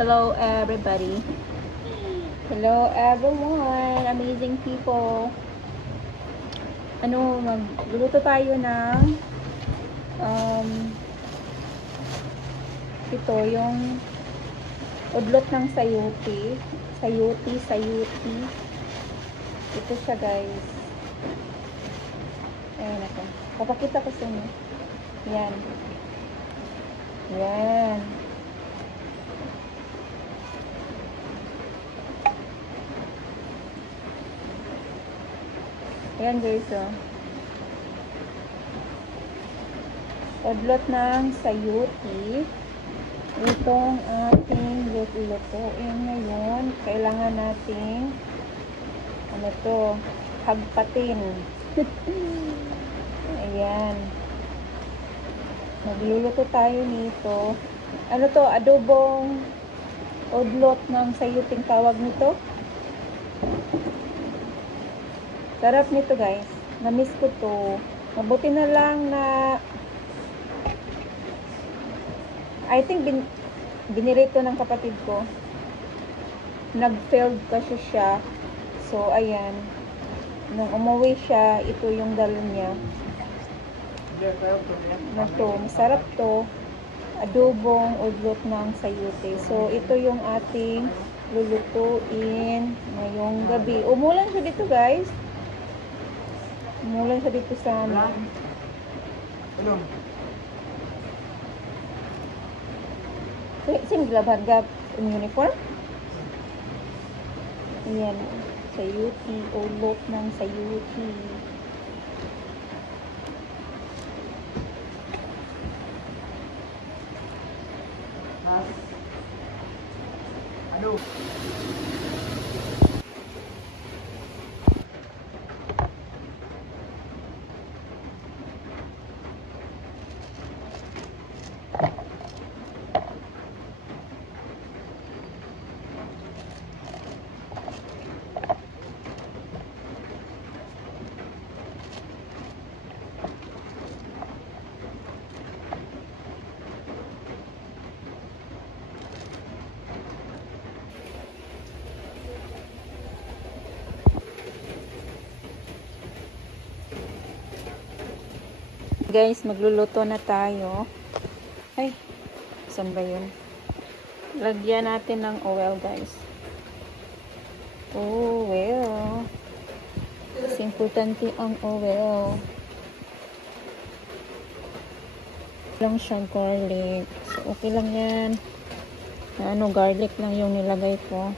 Hello everybody. Hello everyone, amazing people. Magluluto tayo ng ito yung udlot ng sayuti. Sayuti. Ito siya, guys. Ayan ako. Papakita ko sa inyo. Yan. Yan. Ayan, guys, oh. Udlot ng sayuti. Itong ating lutuin ngayon. Kailangan nating hagpatin. Ayan. Magluluto tayo nito. Adobong udlot ng sayuting tawag nito. Sarap nito, guys. Na-miss ko to. Mabuti na lang na I think binirito ng kapatid ko. Nag-failed kasi siya. So, ayan. Nung umuwi siya, ito yung dala niya. Masarap to. Adobong udlot ng sayuti. So, ito yung ating lulutuin ngayong gabi. Umulan siya dito, guys. Umulan siya dito sa amin. Saan gilaban ka uniform? Ayan. Sayuti. Udlot ng sayuti. Ano? Guys, magluluto na tayo. Ay, saan ba yun? Lagyan natin ng oil, guys. Oil. Kasi importante ang oil. Lang siyang garlic. So, okay lang yan. Garlic lang yung nilagay ko.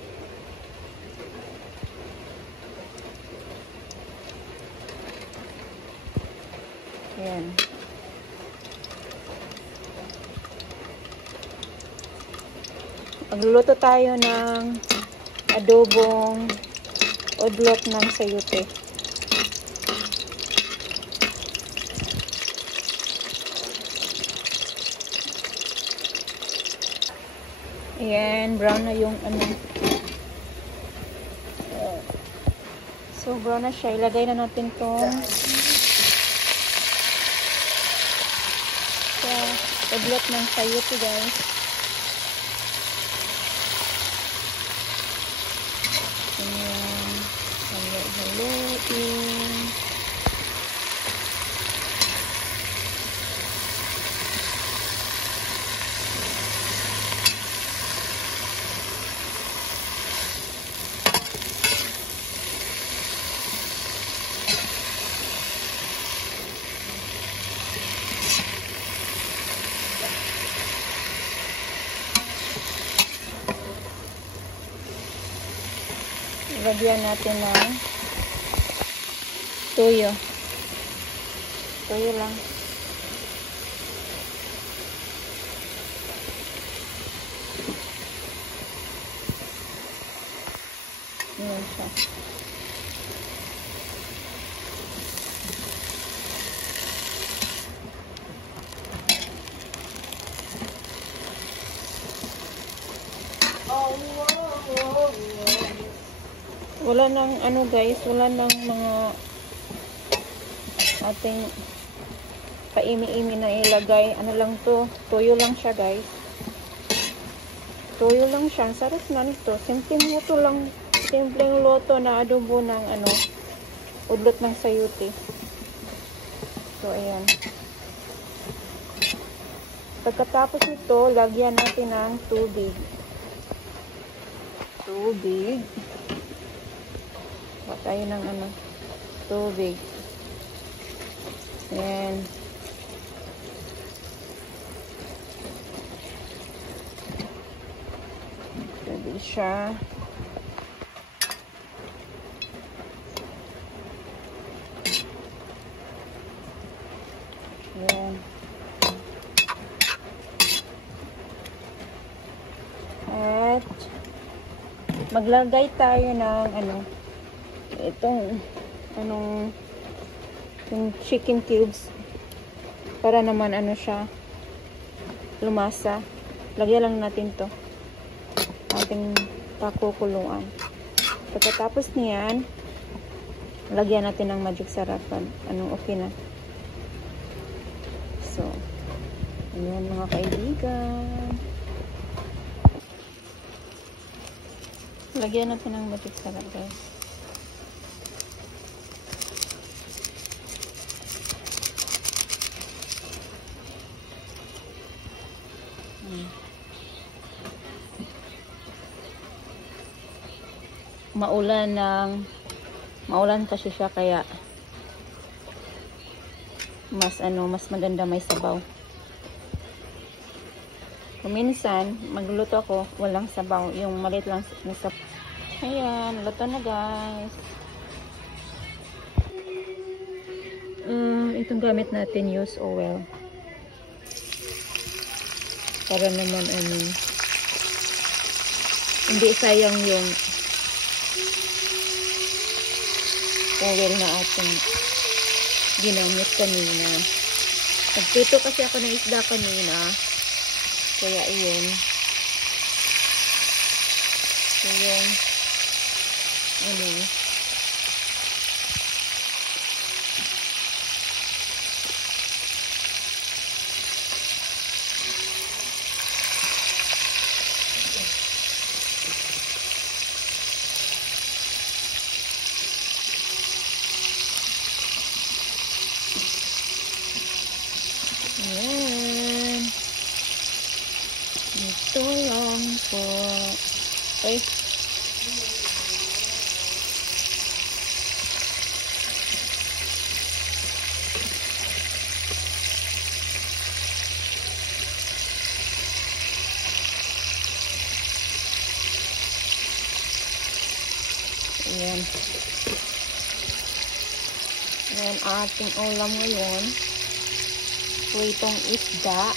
Ayan. Magluluto tayo ng adobong udlot ng sayuti. Ayan, brown na yung So, brown na siya. Ilagay na natin tong udlot ng sayuti, guys. Ayan. Haluin. Lagyan natin ng tuyo. Tuyo lang. Ayan siya. Wala nang guys, wala nang mga ating paimi-imi na ilagay. Ano lang to, tuyo lang siya, guys. Toyo lang siya. Sarap na nito. Simpleng luto lang. Simpleng luto na adobo ng udlot ng sayote. So, ayan. Pagkatapos ito, lagyan natin ng tubig. Tubig. Baka tayo ng tubig. Ayan. Tubig siya. Ayan. At maglagay tayo ng itong yung chicken cubes para naman siya lumasa. Lagyan lang natin to ating pakukuluan. Pagkatapos niyan, lagyan natin ng magic sarap. Okay na. So, ayan mga kaibigan. Lagyan natin ng magic sarap, guys. Maulan kasi siya, kaya mas maganda may sabaw. Kung minsan magluluto ako walang sabaw, yung maliit lang na sabaw. Ayan, luto na, guys. Itong gamit natin used oil para naman hindi sayang yung oil na ating ginamit kanina. Nagprito kasi ako ng isda kanina, kaya iyon. So yung ayan. Ito lang po. Okay. Ayan. Ayan ating ulam ngayon. Itong isda.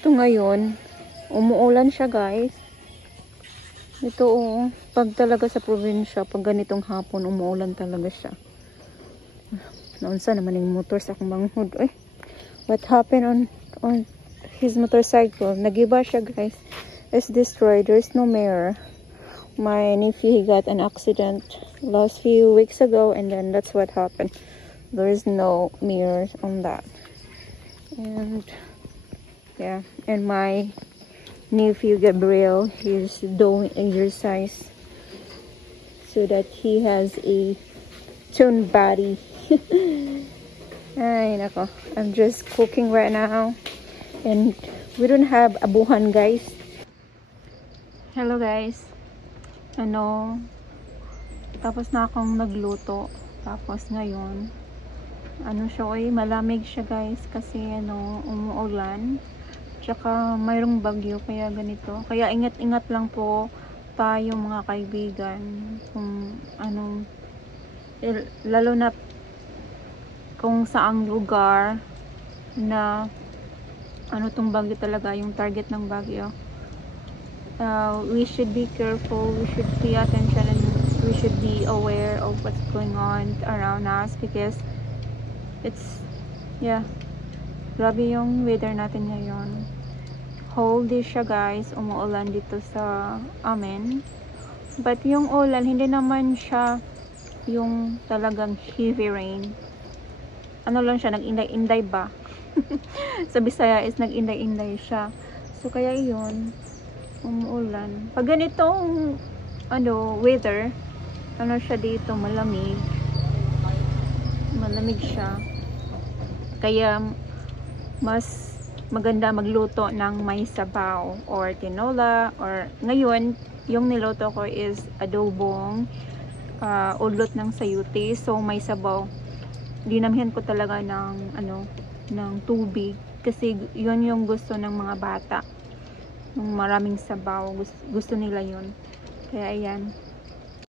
Ito ngayon, umuulan siya, guys. Ito pag talaga sa probinsya, pag ganitong hapon, umuulan talaga siya. Naunsa naman yung motor sa akong manghod. What happened on his motorcycle? Nagiba siya, guys. It's destroyed. There's no mirror. My nephew, he got an accident last few weeks ago, and then that's what happened. There is no mirrors on that. And yeah, and my nephew Gabriel, he's doing exercise so that he has a toned body. Ay nako, I'm just cooking right now, and we don't have abuhan, guys. Hello, guys. Tapos na akong nagluto. Tapos ngayon, siya, malamig siya, guys, kasi umuulan. Tsaka mayroong bagyo, kaya ganito. Kaya ingat-ingat lang po tayo, mga kaibigan. Kung lalo na kung saang lugar na tong bagyo talaga, yung target ng bagyo. We should be careful, we should pay attention, and we should be aware of what's going on around us, because it's grabe yung weather natin ngayon. Whole day siya, guys, umuulan dito sa amin, but yung ulan hindi naman siya yung talagang heavy rain. ano lang siya, nag-inday-inday ba? Sa Bisaya is nag-inday-inday siya. So kaya yun, umuulan. Pag ganitong weather, ano siya dito, malamig. Malamig siya. Kaya mas maganda magluto ng may sabaw or tinola, or ngayon yung niluto ko is adobong udlot ng sayuti. So may sabaw. Dinamihan ko talaga ng ng tubig kasi yun yung gusto ng mga bata. Yung maraming sabaw, gusto nila yun. Kaya ayan.